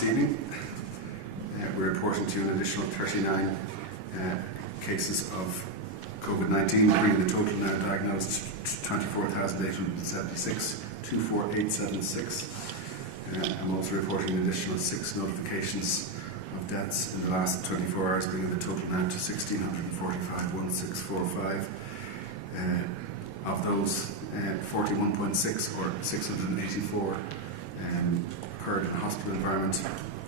this evening. We're reporting to you an additional 39 cases of COVID-19, bringing the total now diagnosed to 24,876, 24876. I'm also reporting an additional 6 notifications of deaths in the last 24 hours, bringing the total now to 1,645, 1645. Of those, 41.6 or 684 occurred in a hospital environment,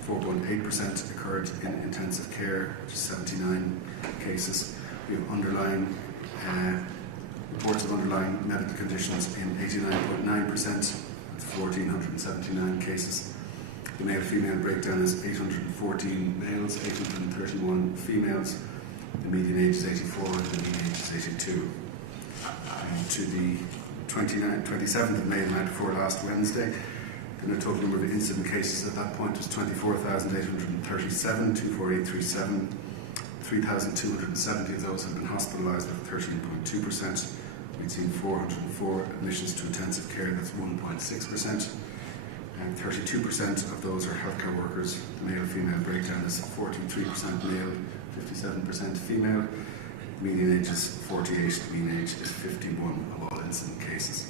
4.8% occurred in intensive care, which is 79 cases. We have reports of underlying medical conditions in 89.9%, that's 1,479 cases. The male-female breakdown is 814 males, 831 females. The median age is 84 and the mean age is 82. To the 27th of May, the night before last Wednesday, the total number of incident cases at that point was 24,837, 24837. 3,270 of those have been hospitalised at 13.2%. We've seen 404 admissions to intensive care, that's 1.6%. And 32% of those are healthcare workers. The male-female breakdown is 43% male, 57% female. Median age is 48, mean age is 51 of all incident cases.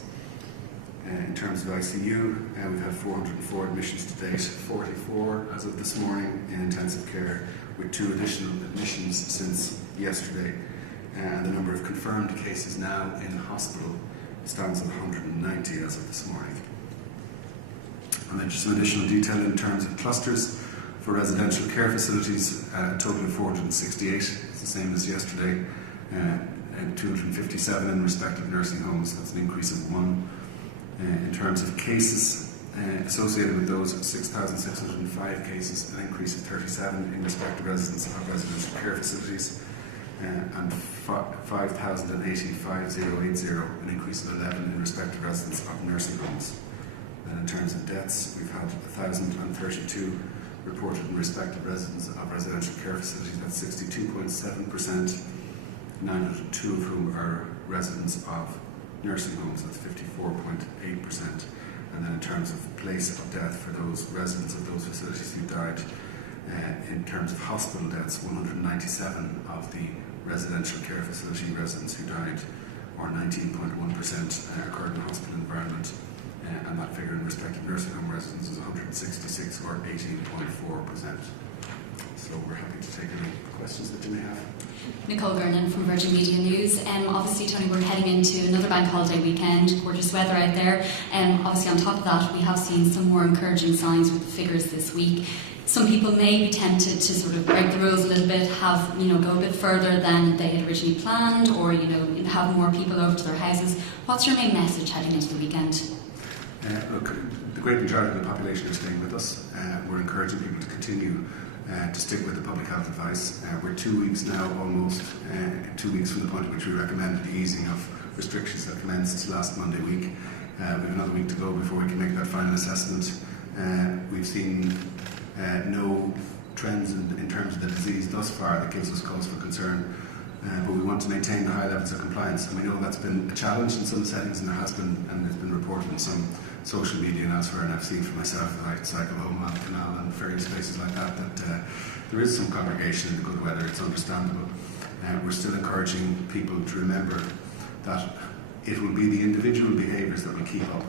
In terms of ICU, we've had 404 admissions to date, 44 as of this morning in intensive care, with 2 additional admissions since yesterday. And the number of confirmed cases now in hospital stands at 190 as of this morning. And then just some additional detail in terms of clusters. For residential care facilities, a total of 468, it's the same as yesterday, and 257 in respective nursing homes, that's an increase of 1. In terms of cases associated with those, 6,605 cases, an increase of 37 in respective residents of residential care facilities, and 5,080, 5080, an increase of 11 in respective residents of nursing homes. And in terms of deaths, we've had 1,032 reported in respective residents of residential care facilities, that's 62.7%, 902 of whom are residents of nursing homes, that's 54.8%. And then in terms of place of death for those residents of those facilities who died, in terms of hospital deaths, 197 of the residential care facility residents who died, or 19.1%, occurred in a hospital environment. And that figure in respect of nursing home residents is 166, or 18.4%. So we're happy to take any questions that you may have. Nicole Gernan from Virgin Media News. Obviously, Tony, we're heading into another bank holiday weekend, gorgeous weather out there. Obviously, on top of that, we have seen some more encouraging signs with the figures this week. Some people may be tempted to sort of break the rules a little bit, have, go a bit further than they had originally planned, or, have more people over to their houses. What's your main message heading into the weekend? Look, the great majority of the population are staying with us. We're encouraging people to continue to stick with the public health advice. We're 2 weeks now, almost 2 weeks from the point at which we recommended the easing of restrictions that commenced last Monday week. We have another week to go before we can make that final assessment. We've seen no trends in terms of the disease thus far that gives us cause for concern. But we want to maintain the high levels of compliance, and we know that's been a challenge in some settings, and there's been reported in some social media and elsewhere, and I've seen for myself that I cycle home on the canal and various places like that there is some congregation in the good weather. It's understandable. We're still encouraging people to remember that it will be the individual behaviours that will keep up,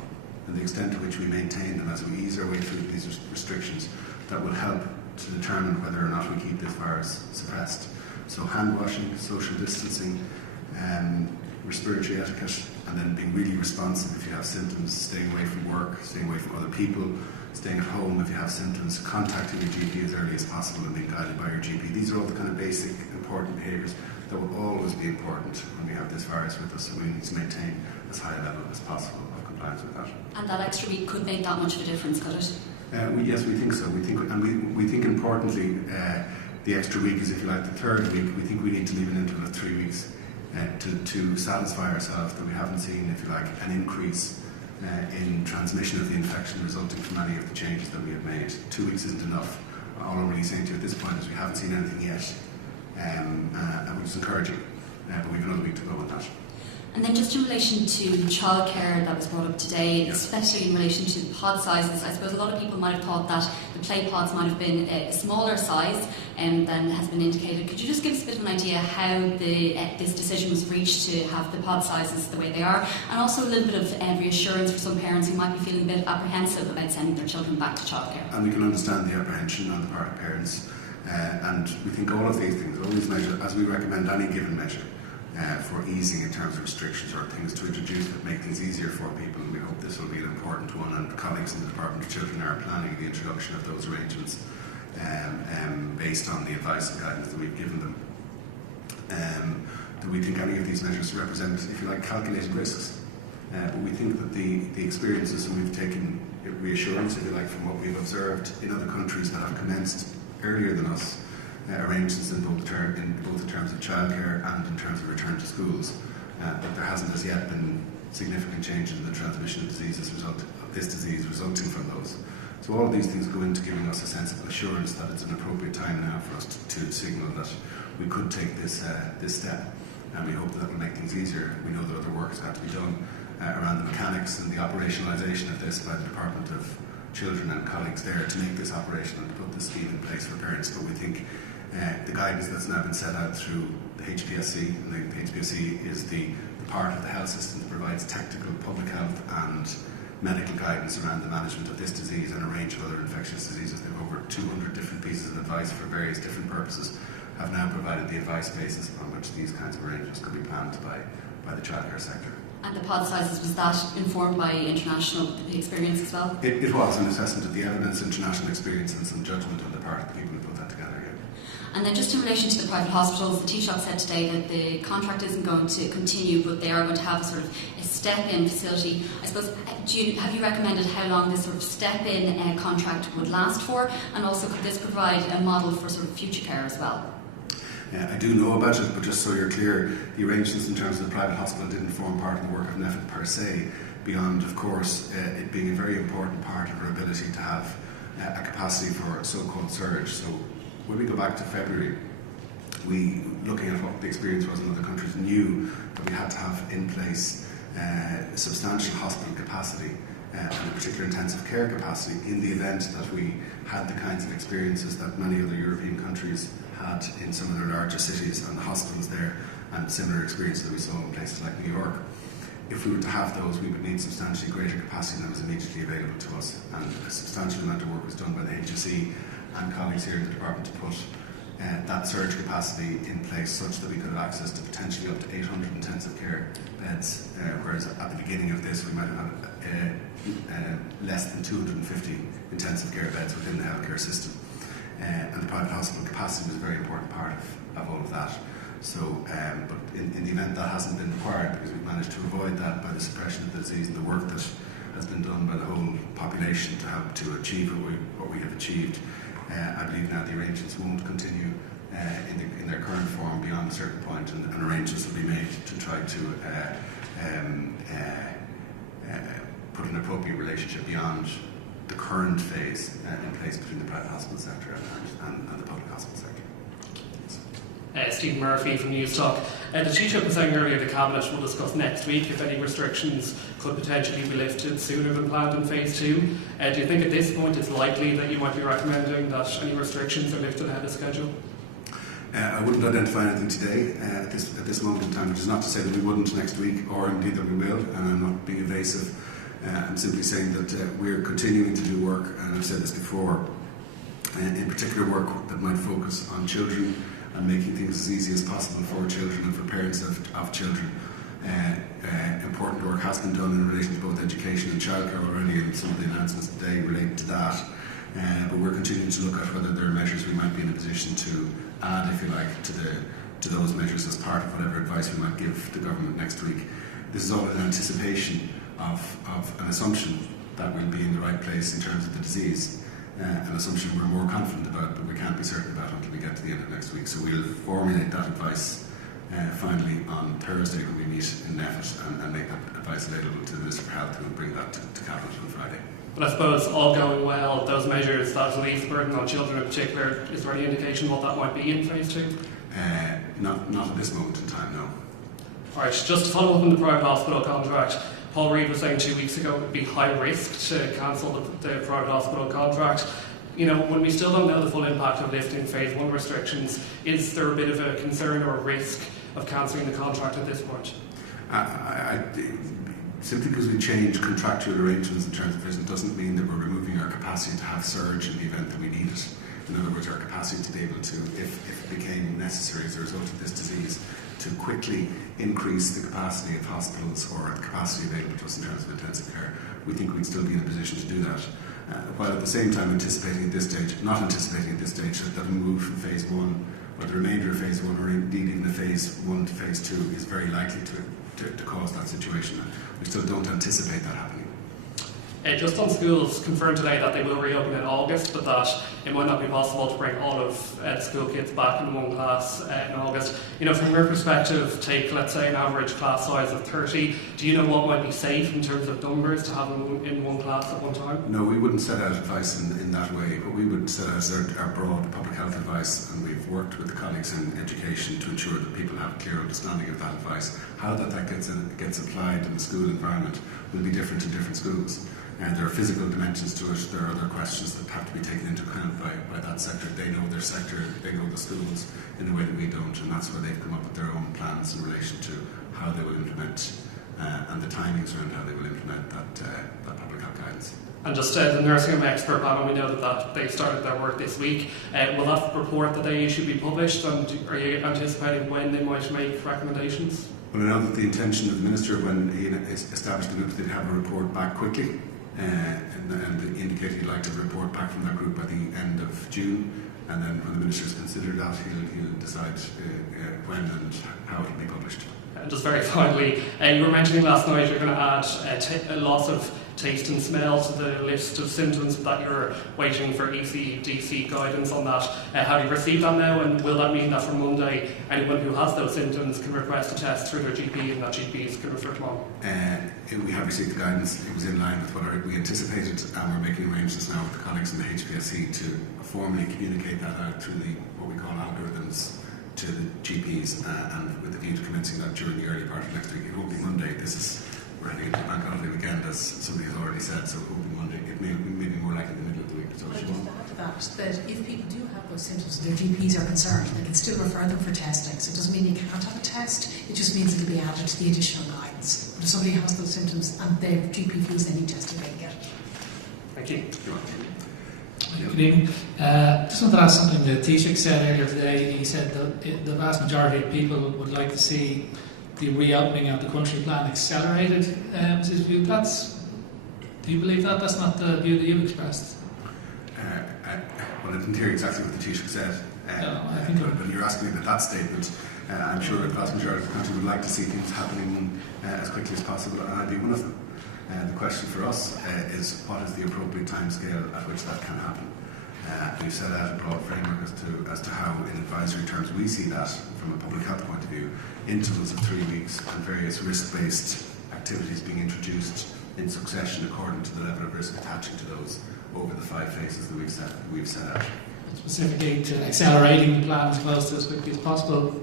and the extent to which we maintain them as we ease our way through these restrictions, that will help to determine whether or not we keep this virus suppressed. So hand washing, social distancing, respiratory etiquette, and then being really responsive if you have symptoms, staying away from work, staying away from other people, staying at home if you have symptoms, contacting your GP as early as possible and being guided by your GP. These are all the kind of basic, important behaviours that will always be important when we have this virus with us, so we need to maintain as high a level as possible of compliance with that. And that extra week could make that much of a difference, could it? Yes, we think so. We think importantly, the extra week is, if you like, the third week. We think we need to leave an interval of 3 weeks to satisfy ourselves that we haven't seen, if you like, an increase in transmission of the infection resulting from any of the changes that we have made. 2 weeks isn't enough. All I'm really saying to you at this point is we haven't seen anything yet, which is encouraging, but we have another week to go on that. And then just in relation to childcare that was brought up today, especially in relation to pod sizes, I suppose a lot of people might have thought that the play pods might have been a smaller size than has been indicated. Could you just give us a bit of an idea how this decision was reached to have the pod sizes the way they are, and also a little bit of reassurance for some parents who might be feeling a bit apprehensive about sending their children back to childcare? And we can understand the apprehension on the part of parents, and we think all of these things, all these measures, as we recommend any given measure, for easing in terms of restrictions or things to introduce that make things easier for people, and we hope this will be an important one, and colleagues in the Department of Children are planning the introduction of those arrangements based on the advice and guidance that we've given them. That we think any of these measures represent, if you like, calculated risks, but we think that the experiences, and we've taken reassurance, if you like, from what we've observed in other countries that have commenced earlier than us, arrangements in both in terms of childcare and in terms of return to schools, that there hasn't as yet been significant changes in the transmission of this disease resulting from those. So all of these things go into giving us a sense of assurance that it's an appropriate time now for us to signal that we could take this step, and we hope that will make things easier. We know that other work has got to be done around the mechanics and the operationalisation of this by the Department of Children and colleagues there to make this operational and to put this scheme in place for parents. But we think the guidance that's now been set out through the HPSC, and the HPSC is the part of the health system that provides tactical public health and medical guidance around the management of this disease and a range of other infectious diseases. They have over 200 different pieces of advice for various different purposes, have now provided the advice basis upon which these kinds of arrangements could be planned by the childcare sector. And the pod sizes, was that informed by international experience as well? It was an assessment of the evidence, international experience, and some judgment on the part of the people who put that together. And then just in relation to the private hospitals, the Taoiseach said today that the contract isn't going to continue, but they are going to have a sort of a step-in facility. I suppose, have you recommended how long this sort of step-in contract would last for? And also, could this provide a model for sort of future care as well? I do know about it, but just so you're clear, the arrangements in terms of the private hospital didn't form part of the work of NEFIT per se, beyond, of course, it being a very important part of our ability to have a capacity for a so-called surge. So when we go back to February, we, looking at what the experience was in other countries, knew that we had to have in place substantial hospital capacity and a particular intensive care capacity in the event that we had the kinds of experiences that many other European countries had in some of their larger cities and the hospitals there, and similar experiences that we saw in places like New York. If we were to have those, we would need substantially greater capacity than was immediately available to us, and a substantial amount of work was done by the HSE and colleagues here in the department to put that surge capacity in place such that we could have access to potentially up to 800 intensive care beds, whereas at the beginning of this we might have had less than 250 intensive care beds within the healthcare system. And the private hospital capacity was a very important part of all of that. So, but in the event that hasn't been required, because we've managed to avoid that by the suppression of the disease and the work that has been done by the whole population to help to achieve what we have achieved, I believe now the arrangements won't continue in their current form beyond a certain point, and arrangements will be made to try to put an appropriate relationship beyond the current phase in place between the private hospital sector and the public hospital sector. Stephen Murphy from News Talk. The Taoiseach was saying earlier the Cabinet will discuss next week if any restrictions could potentially be lifted sooner than planned in Phase 2. Do you think at this point it's likely that you might be recommending that any restrictions are lifted ahead of schedule? I wouldn't identify anything today at this moment in time, which is not to say that we wouldn't next week or indeed that we will, and I'm not being evasive. I'm simply saying that we're continuing to do work, and I've said this before, in particular work that might focus on children and making things as easy as possible for children and for parents of children. Important work has been done in relation to both education and childcare already, and some of the announcements today relate to that. But we're continuing to look at whether there are measures we might be in a position to add, if you like, to those measures as part of whatever advice we might give the government next week. This is all in anticipation of an assumption that we'll be in the right place in terms of the disease. An assumption we're more confident about, but we can't be certain about until we get to the end of next week. So we'll formulate that advice finally on Thursday when we meet in NEFIT and make that advice available to the Minister for Health, who will bring that to Cabinet on Friday. But I suppose, all going well, those measures that relieve the burden on children in particular, is there any indication what that might be in Phase 2? Not at this moment in time, no. Alright, just to follow up on the private hospital contract, Paul Reid was saying 2 weeks ago it would be high risk to cancel the private hospital contract. You know, when we still don't know the full impact of lifting phase 1 restrictions, is there a bit of a concern or a risk of cancelling the contract at this point? Simply because we change contractual arrangements in terms of vision doesn't mean that we're removing our capacity to have surge in the event that we need it. In other words, our capacity to be able to, if it became necessary as a result of this disease, to quickly increase the capacity of hospitals or the capacity available to us in terms of intensive care, we think we'd still be in a position to do that. While at the same time not anticipating at this stage that a move from phase 1 or the remainder of phase 1 or indeed even a phase 1 to phase 2 is very likely to cause that situation. We still don't anticipate that happening. Just on schools, confirmed today that they will reopen in August, but that it might not be possible to bring all of school kids back in one class in August. You know, from your perspective, take, let's say, an average class size of 30. Do you know what might be safe in terms of numbers to have in one class at one time? No, we wouldn't set out advice in that way. What we would set out is our broad public health advice, and we've worked with the colleagues in education to ensure that people have a clear understanding of that advice. How that gets applied in the school environment will be different in different schools. And there are physical dimensions to it. There are other questions that have to be taken into account by that sector. They know their sector, they know the schools in a way that we don't, and that's where they've come up with their own plans in relation to how they will implement and the timings around how they will implement that public health guidance. And just the nursing home expert panel, we know that they started their work this week. Will that report that they issue be published, and are you anticipating when they might make recommendations? Well, I know that the intention of the Minister, when he established the group, did have a report back quickly. And indicated he'd like to report back from that group by the end of June, and then when the Minister's considered that, he'll decide when and how it'll be published. And just very finally, you were mentioning last night you're going to add a loss of taste and smell to the list of symptoms that you're waiting for ECDC guidance on that. Have you received that now, and will that mean that from Monday anyone who has those symptoms can request a test through their GP and that GPs can refer them on? We have received the guidance. It was in line with what we anticipated, and we're making arrangements now with the colleagues in the HPSC to formally communicate that out through what we call algorithms to the GPs, and with the view to commencing that during the early part of next week. It won't be Monday. We're heading into the bank holiday weekend, as somebody has already said, so it won't be Monday. It may be more likely in the middle of the week. So I'd just add to that if people do have those symptoms and their GPs are concerned, they can still refer them for testing. So it doesn't mean you can't have a test, it just means it'll be added to the additional guidance. But if somebody has those symptoms and their GP feels they need testing, they can get it. Thank you. Good evening. Just wanted to ask something that Taoiseach said earlier today. He said that the vast majority of people would like to see the reopening of the country plan accelerated. Is his view? Do you believe that? That's not the view that you've expressed. Well, I didn't hear exactly what the Taoiseach said. But you're asking me about that statement. I'm sure the vast majority of the country would like to see things happening as quickly as possible, and I'd be one of them. The question for us is what is the appropriate timescale at which that can happen? We've set out a broad framework as to how, in advisory terms, we see that from a public health point of view, intervals of 3 weeks and various risk-based activities being introduced in succession according to the level of risk attaching to those over the 5 phases that we've set out. Specifically to accelerating the plan as close to as quickly as possible,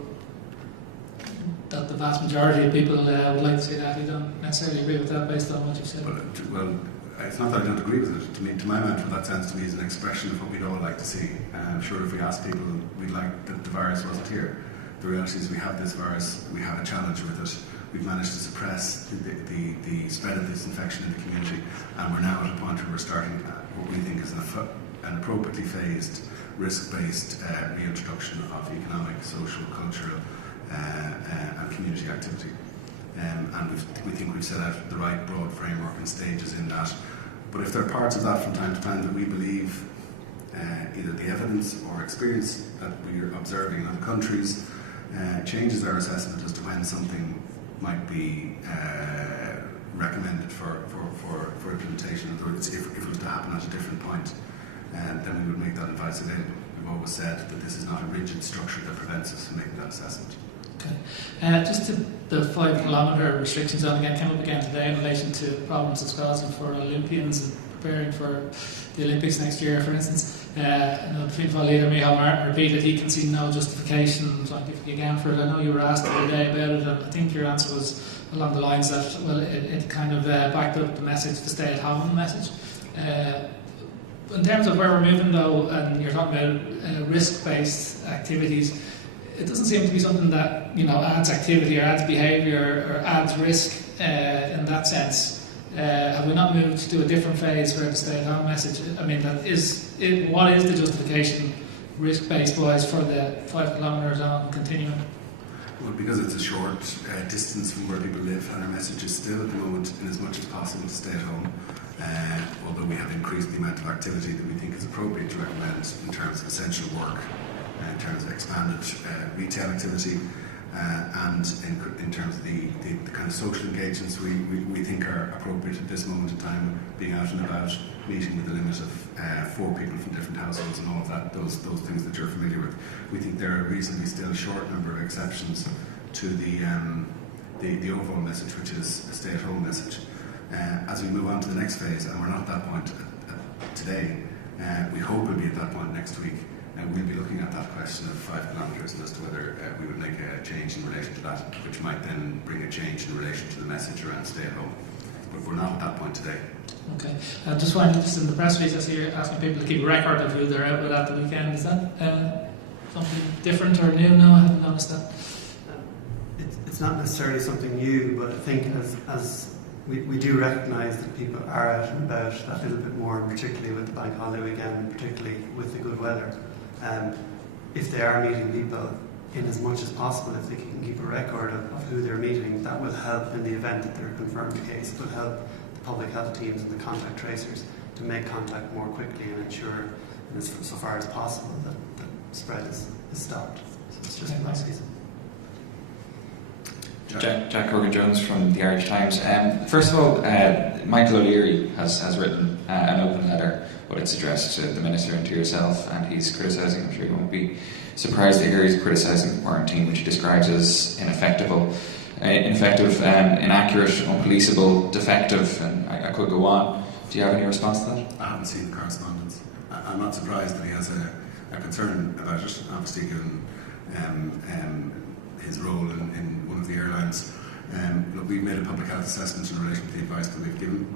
that the vast majority of people would like to see that. You don't necessarily agree with that based on what you've said. Well, it's not that I don't agree with it. To my mind, what that sounds to me is an expression of what we'd all like to see. I'm sure if we asked people, we'd like that the virus wasn't here. The reality is we have this virus, we have a challenge with it. We've managed to suppress the spread of this infection in the community, and we're now at a point where we're starting what we think is an appropriately phased, risk-based reintroduction of economic, social, cultural and community activity. And we think we've set out the right broad framework and stages in that. But if there are parts of that from time to time that we believe either the evidence or experience that we're observing in other countries changes our assessment as to when something might be recommended for implementation. In other words, if it was to happen at a different point, then we would make that advice available. We've always said that this is not a rigid structure that prevents us from making that assessment. Okay. Just to the 5 kilometre restriction zone again came up again today in relation to problems it's causing for Olympians and preparing for the Olympics next year, for instance. The Fianna Fáil leader, Micheál Martin, repeated he can see no justification scientifically again for it. I know you were asked the other day about it, and I think your answer was along the lines that, well, it kind of backed up the message, the stay-at-home message. In terms of where we're moving, though, and you're talking about risk-based activities, it doesn't seem to be something that adds activity or adds behaviour or adds risk in that sense. Have we not moved to a different phase where the stay-at-home message? I mean, what is the justification risk-based wise for the 5 kilometre zone continuing? Well, because it's a short distance from where people live, and our message is still at the moment, in as much as possible, to stay at home. Although we have increased the amount of activity that we think is appropriate to recommend in terms of essential work, in terms of expanded retail activity, and in terms of the kind of social engagements we think are appropriate at this moment in time, being out and about, meeting with a limit of 4 people from different households and all of that, those things that you're familiar with. We think there are a reasonably still short number of exceptions to the overall message, which is a stay-at-home message. As we move on to the next phase, and we're not at that point today, we hope we'll be at that point next week, and we'll be looking at that question of 5 kilometres and as to whether we would make a change in relation to that, which might then bring a change in relation to the message around stay at home. But we're not at that point today. Okay. Just in the press release, I see you're asking people to keep a record of who they're out with at the weekend. Is that something different or new? No, I haven't noticed that. It's not necessarily something new, but I think as we do recognise that people are out and about that little bit more, particularly with the bank holiday weekend, and particularly with the good weather. If they are meeting people, in as much as possible, if they can keep a record of who they're meeting, that will help in the event that they're a confirmed case. It will help the public health teams and the contact tracers to make contact more quickly and ensure, so far as possible, that the spread is stopped. So it's just a nice reason. Jack Corgan-Jones from the Irish Times. First of all, Michael O'Leary has written an open letter, but it's addressed to the Minister and to yourself, and he's criticising, I'm sure you won't be surprised to hear he's criticising the quarantine, which he describes as ineffective, inaccurate, unpoliceable, defective, and I could go on. Do you have any response to that? I haven't seen the correspondence. I'm not surprised that he has a concern about it, obviously given his role in one of the airlines. Look, we've made a public health assessment in relation to the advice that we've given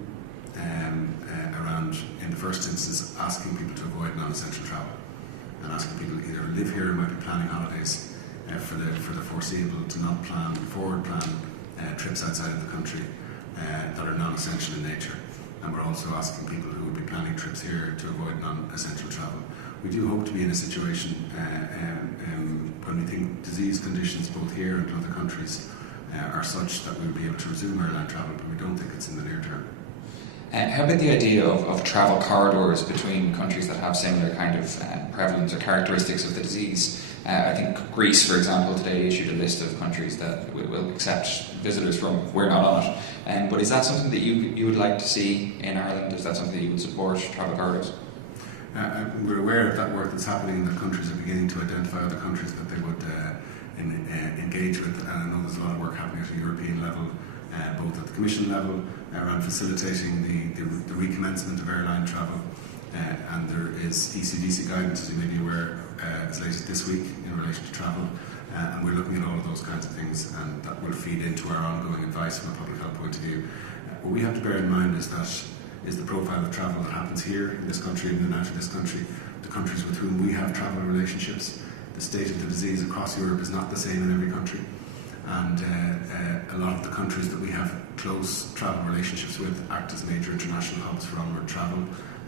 around, in the first instance, asking people to avoid non-essential travel and asking people to either live here or might be planning holidays for the foreseeable to not forward plan trips outside of the country that are non-essential in nature. And we're also asking people who would be planning trips here to avoid non-essential travel. We do hope to be in a situation when we think disease conditions both here and in other countries are such that we will be able to resume airline travel, but we don't think it's in the near term. How about the idea of travel corridors between countries that have similar kind of prevalence or characteristics of the disease? I think Greece, for example, today issued a list of countries that will accept visitors from. We're not on it. But is that something that you would like to see in Ireland? Is that something that you would support, travel corridors? We're aware of that work that's happening, and that countries are beginning to identify other countries that they would engage with. And I know there's a lot of work happening at a European level, both at the Commission level, around facilitating the recommencement of airline travel. And there is ECDC guidance, as you may be aware, as late as this week in relation to travel. And we're looking at all of those kinds of things, and that will feed into our ongoing advice from a public health point of view. What we have to bear in mind is the profile of travel that happens here in this country and then out of this country, the countries with whom we have travel relationships. The state of the disease across Europe is not the same in every country. And a lot of the countries that we have close travel relationships with act as major international hubs for onward travel,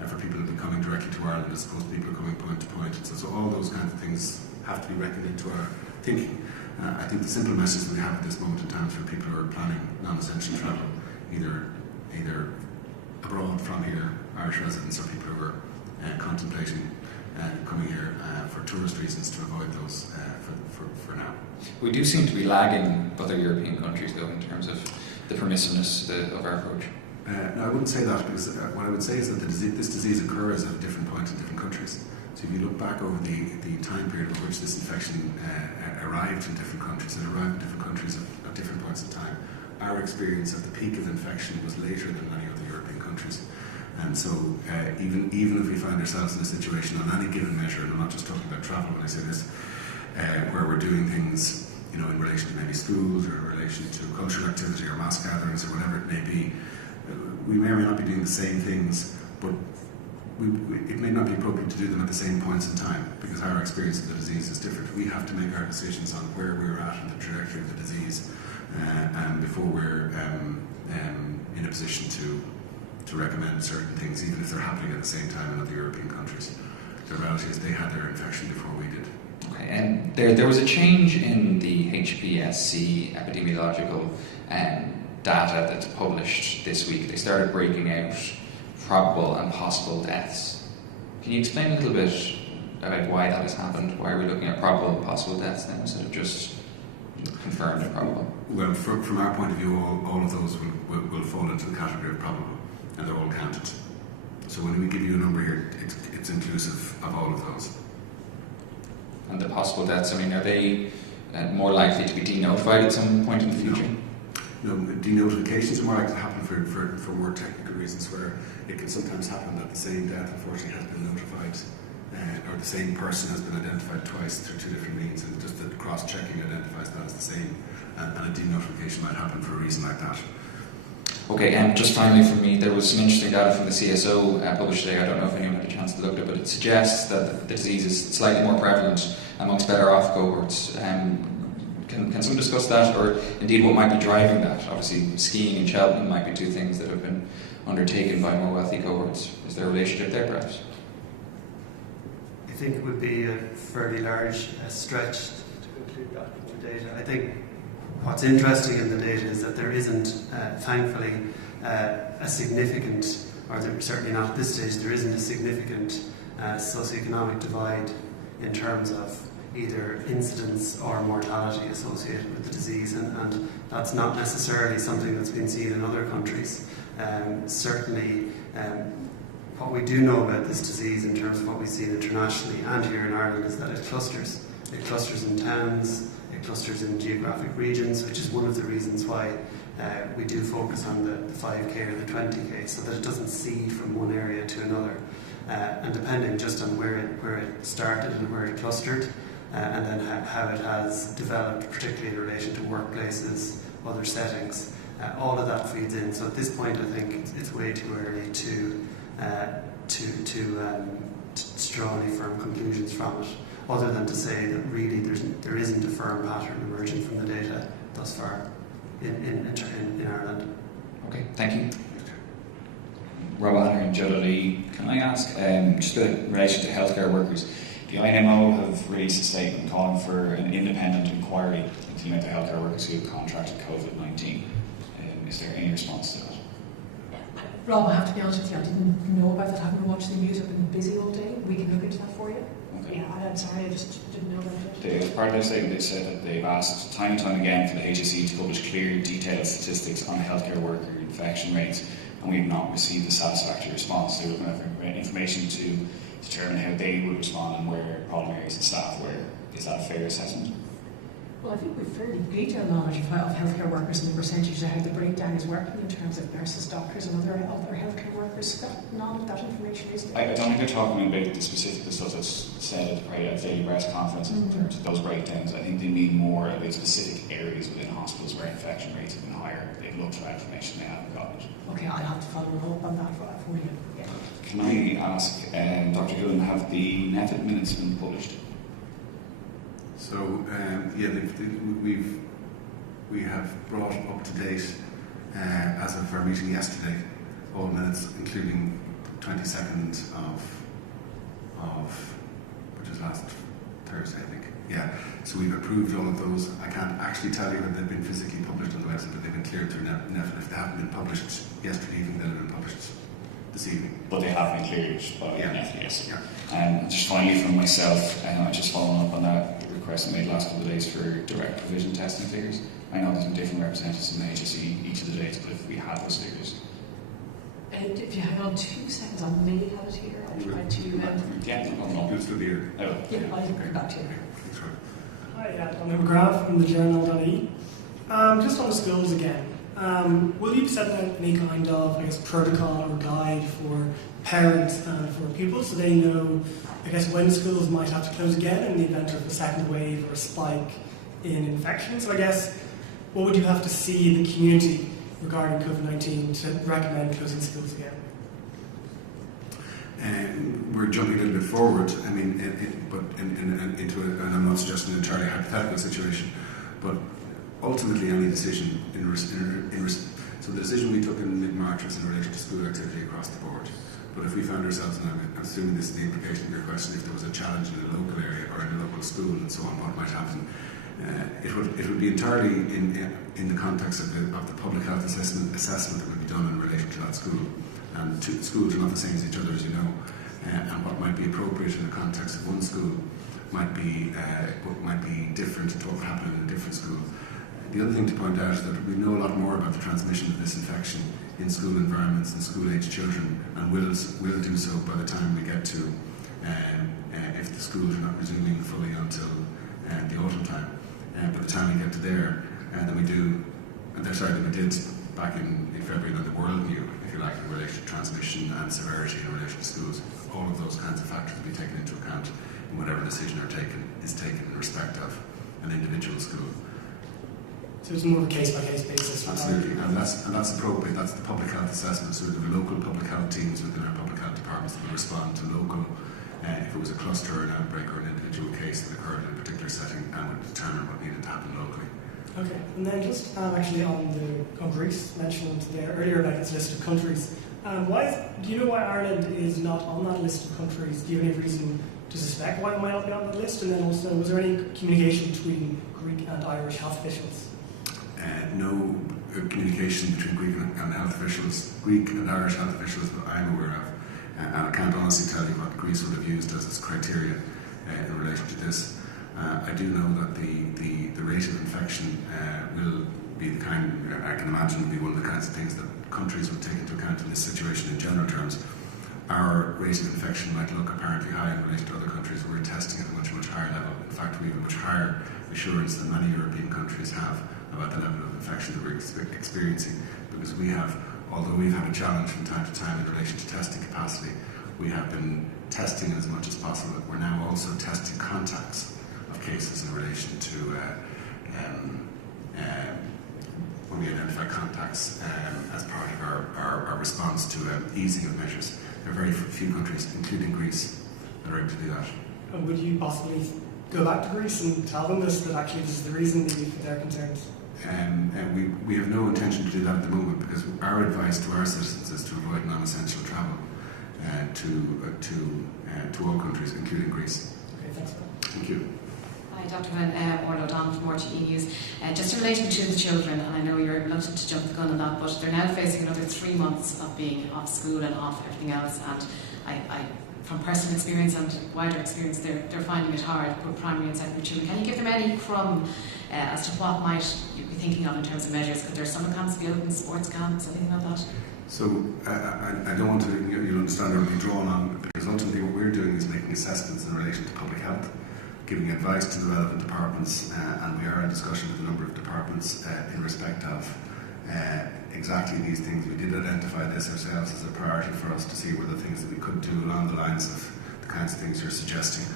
for people who will be coming directly to Ireland as opposed to people coming point to point. So all those kinds of things have to be reckoned into our thinking. I think the simple message that we have at this moment in time for people who are planning non-essential travel, either abroad from here, Irish residents, or people who are contemplating coming here for tourist reasons, to avoid those for now. We do seem to be lagging other European countries, though, in terms of the permissiveness of our approach. No, I wouldn't say that, because what I would say is that this disease occurs at a different point in different countries. So if you look back over the time period over which this infection arrived in different countries, it arrived in different countries at different points in time. Our experience of the peak of infection was later than many other European countries. And so even if we find ourselves in a situation on any given measure, and I'm not just talking about travel when I say this, where we're doing things, you know, in relation to maybe schools or in relation to cultural activity or mass gatherings or whatever it may be, we may or may not be doing the same things, but it may not be appropriate to do them at the same points in time, because our experience of the disease is different. We have to make our decisions on where we're at in the trajectory of the disease before we're in a position to recommend certain things, even if they're happening at the same time in other European countries. The reality is they had their infection before we did. Okay, and there was a change in the HPSC epidemiological data that's published this week. They started breaking out probable and possible deaths. Can you explain a little bit about why that has happened? Why are we looking at probable and possible deaths now instead of just confirmed and probable? Well, from our point of view, all of those will fall into the category of probable, and they're all counted. So when we give you a number here, it's inclusive of all of those. And the possible deaths, I mean, are they more likely to be denotified at some point in the future? No, denotifications are more likely to happen for more technical reasons, where it can sometimes happen that the same death unfortunately has been notified, or the same person has been identified twice through two different means, and just the cross-checking identifies that as the same, and a denotification might happen for a reason like that. Okay, and just finally from me, there was some interesting data from the CSO published today. I don't know if anyone had a chance to look at it, but it suggests that the disease is slightly more prevalent amongst better off cohorts. Can someone discuss that, or indeed what might be driving that? Obviously, skiing and Cheltenham might be two things that have been undertaken by more wealthy cohorts. Is there a relationship there, perhaps? I think it would be a fairly large stretch to include that in the data. I think what's interesting in the data is that there isn't, thankfully, a significant, or certainly not at this stage, there isn't a significant socioeconomic divide in terms of either incidence or mortality associated with the disease, and that's not necessarily something that's been seen in other countries. Certainly, what we do know about this disease in terms of what we've seen internationally and here in Ireland is that it clusters. It clusters in towns, it clusters in geographic regions, which is one of the reasons why we do focus on the 5K or the 20K, so that it doesn't seed from one area to another. And depending just on where it started and where it clustered, and then how it has developed, particularly in relation to workplaces, other settings, all of that feeds in. So at this point, I think it's way too early to draw any firm conclusions from it, other than to say that really there isn't a firm pattern emerging from the data thus far in Ireland. Okay, thank you. Rob Hanner and Judd Lee, can I ask, just in relation to healthcare workers, the INMO have released a statement calling for an independent inquiry into the amount of healthcare workers who have contracted COVID-19. Is there any response to that? Rob, I have to be honest with you, I didn't know about that. I haven't been watching the news. I've been busy all day. We can look into that for you. Okay. Yeah, I'm sorry, I just didn't know about it. As part of their statement, they said that they've asked time and time again for the HSE to publish clear, detailed statistics on healthcare worker infection rates, and we have not received a satisfactory response. They're looking for information to determine how they would respond and where problem areas and staff were. Is that a fair assessment? Well, I think we've fairly detailed knowledge of healthcare workers and the percentage of how the breakdown is working in terms of nurses, doctors, and other healthcare workers. None of that information is there. I don't think they're talking about the specific stuff that's said at the daily press conference in terms of those breakdowns. I think they mean more about specific areas within hospitals where infection rates have been higher. They've looked for that information, they haven't gotten it. Okay, I'll have to follow up on that for you. Yeah. Can I ask, Dr. Gillen, have the NEFIT minutes been published? So we have brought up to date, as of our meeting yesterday, all minutes, including 22nd of which is last Thursday, I think. Yeah. So we've approved all of those. I can't actually tell you that they've been physically published on the website, but they've been cleared through NEFIT. If they haven't been published yesterday evening, they'll have been published this evening. But they have been cleared by NEFIT, yes. Yeah. And just finally from myself, I'm just following up on that request I made last couple of days for direct provision testing figures. I know there's been different representatives in the HSE each of the days, but if we had those figures. And if you hang on 2 seconds, I may have it here. I'll try to. Yeah, no problem. You'll still be here. I will. Yeah, I'll come back to you. Thanks, Rob. Hi, I'm McGrath from the Journal.e. Just on the schools again. Will you set out any kind of, I guess, protocol or guide for parents and for pupils so they know, I guess, when schools might have to close again in the event of a second wave or a spike in infection? So I guess, what would you have to see in the community regarding COVID-19 to recommend closing schools again? We're jumping a little bit forward. I mean, and I'm not suggesting an entirely hypothetical situation, but ultimately any decision so the decision we took in mid-March was in relation to school activity across the board. But if we found ourselves, and I'm assuming this is the implication of your question, if there was a challenge in a local area or in a local school and so on, what might happen? It would be entirely in the context of the public health assessment that would be done in relation to that school. And schools are not the same as each other, as you know. And what might be appropriate in the context of one school might be different to what would happen in a different school. The other thing to point out is that we know a lot more about the transmission of this infection in school environments and school-aged children, and will do so by the time we get to, if the schools are not resuming fully until the autumn time. By the time we get to there, than we did back in February, that the world knew, if you like, in relation to transmission and severity in relation to schools. All of those kinds of factors will be taken into account in whatever decision is taken in respect of an individual school. So it's more of a case-by-case basis. Absolutely, and that's appropriate. That's the public health assessment. So there are local public health teams within our public health departments that will respond to local, if it was a cluster or an outbreak or an individual case that occurred in a particular setting, and would determine what needed to happen locally. Okay, and then just actually on Greece, mentioned there earlier, like its list of countries. Do you know why Ireland is not on that list of countries? Do you have any reason to suspect why it might not be on that list? And then also, was there any communication between Greek and Irish health officials? No communication between Greek and health officials, Greek and Irish health officials that I'm aware of. And I can't honestly tell you what Greece would have used as its criteria in relation to this. I do know that the rate of infection will be the kind, I can imagine, will be one of the kinds of things that countries would take into account in this situation in general terms. Our rate of infection might look apparently high in relation to other countries. We're testing at a much, much higher level. In fact, we have a much higher assurance than many European countries have about the level of infection that we're experiencing, because although we've had a challenge from time to time in relation to testing capacity, we have been testing as much as possible. We're now also testing contacts of cases in relation to when we identify contacts as part of our response to easing of measures. There are very few countries, including Greece, that are able to do that. And would you possibly go back to Greece and tell them that actually this is the reason that they're concerned? We have no intention to do that at the moment, because our advice to our citizens is to avoid non-essential travel to all countries, including Greece. Okay, thanks. Thank you. Hi, Dr. Orla O'Donnell from RTE News. Just in relation to the children, and I know you're reluctant to jump the gun on that, but they're now facing another 3 months of being off school and off everything else, and I from personal experience and wider experience, they're finding it hard, both primary and secondary children. Can you give them any crumb as to what might you be thinking of in terms of measures? Could there summer camps be open, sports camps, anything like that? So I don't want to, you'll understand, or be drawn on, because ultimately what we're doing is making assessments in relation to public health, giving advice to the relevant departments, and we are in discussion with a number of departments in respect of exactly these things. We did identify this ourselves as a priority for us to see were the things that we could do along the lines of the kinds of things you're suggesting.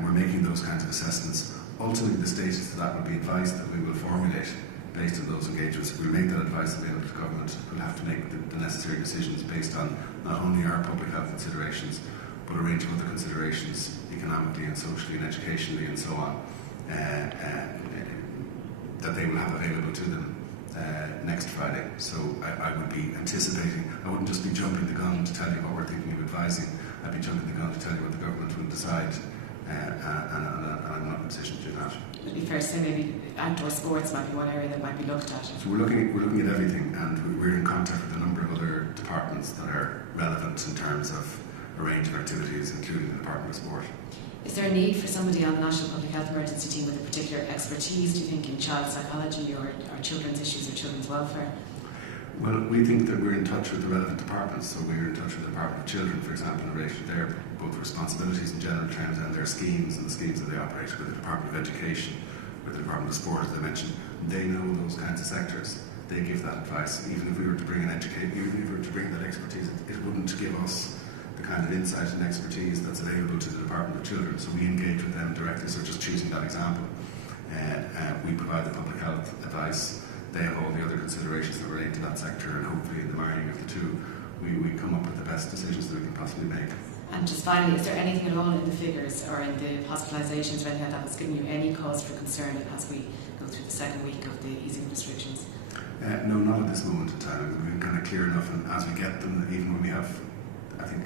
We're making those kinds of assessments. Ultimately, the status of that will be advice that we will formulate based on those engagements. We'll make that advice available to government. We'll have to make the necessary decisions based on not only our public health considerations, but a range of other considerations, economically and socially and educationally and so on, that they will have available to them next Friday. So I would be anticipating, I wouldn't just be jumping the gun to tell you what we're thinking of advising, I'd be jumping the gun to tell you what the government will decide, and I'm not in a position to do that. Would it be fair to say maybe outdoor sports might be one area that might be looked at? So we're looking at everything, and we're in contact with a number of other departments that are relevant in terms of a range of activities, including the Department of Sport. Is there a need for somebody on the National Public Health Emergency Team with a particular expertise, do you think, in child psychology or children's issues or children's welfare? Well, we think that we're in touch with the relevant departments. So we're in touch with the Department of Children, for example, in relation to their both responsibilities in general terms and their schemes and the schemes that they operate, with the Department of Education, with the Department of Sport, as I mentioned. They know those kinds of sectors. they give that advice. Even if we were to bring even if we were to bring that expertise, it wouldn't give us the kind of insight and expertise that's available to the Department of Children. So we engage with them directly. So just choosing that example, we provide the public health advice. They have all the other considerations that relate to that sector, and hopefully in the marrying of the two, we come up with the best decisions that we can possibly make. And just finally, is there anything at all in the figures or in the hospitalisations or anything like that that's giving you any cause for concern as we go through the second week of the easing restrictions? No, not at this moment in time. We've been kind of clear enough, and as we get them, even when we have, I think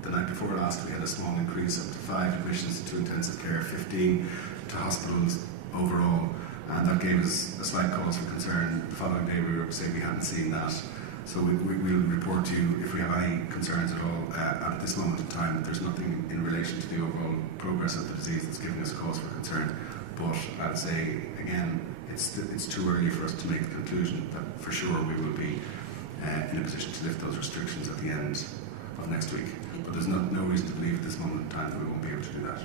the night before last, we had a small increase up to 5 admissions to intensive care, 15 to hospitals overall, and that gave us a slight cause for concern. The following day, we were saying we hadn't seen that. So we'll report to you if we have any concerns at all. At this moment in time, there's nothing in relation to the overall progress of the disease that's giving us cause for concern. But I'd say, again, it's too early for us to make the conclusion that for sure we will be in a position to lift those restrictions at the end of next week. But there's no reason to believe at this moment in time that we won't be able to do that.